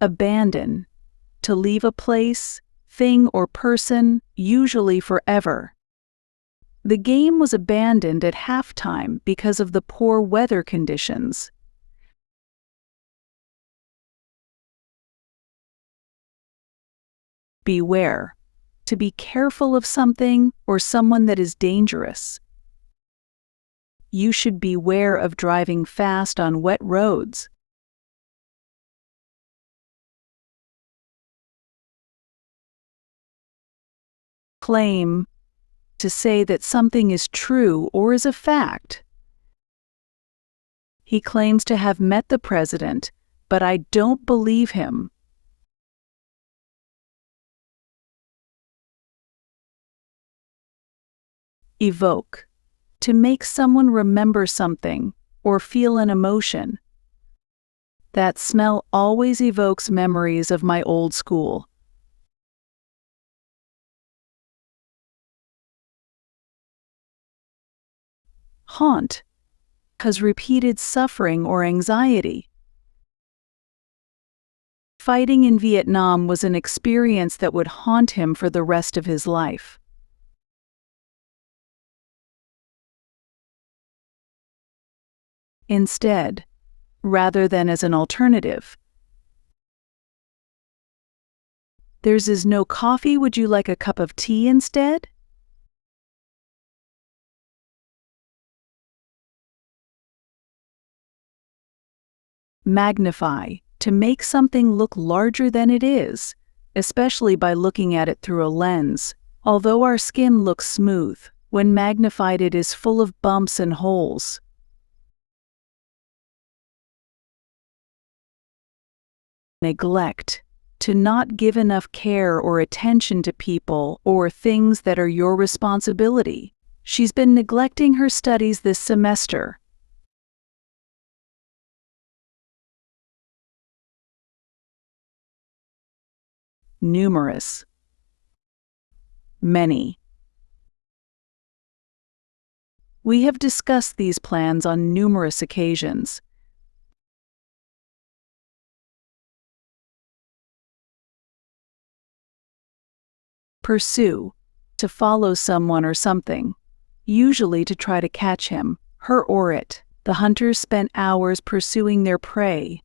Abandon. To leave a place, thing, or person, usually forever. The game was abandoned at halftime because of the poor weather conditions. Beware. To be careful of something or someone that is dangerous. You should beware of driving fast on wet roads. Claim. To say that something is true or is a fact. He claims to have met the president, but I don't believe him. Evoke. To make someone remember something or feel an emotion. That smell always evokes memories of my old school. Haunt. 'Cause repeated suffering or anxiety. Fighting in Vietnam was an experience that would haunt him for the rest of his life. Instead, rather than as an alternative. Theirs is no coffee, would you like a cup of tea instead? Magnify. To make something look larger than it is, especially by looking at it through a lens. Although our skin looks smooth, when magnified it is full of bumps and holes. Neglect. To not give enough care or attention to people or things that are your responsibility. She's been neglecting her studies this semester. Numerous. Many. We have discussed these plans on numerous occasions. Pursue. To follow someone or something, usually to try to catch him, her or it. The hunters spent hours pursuing their prey,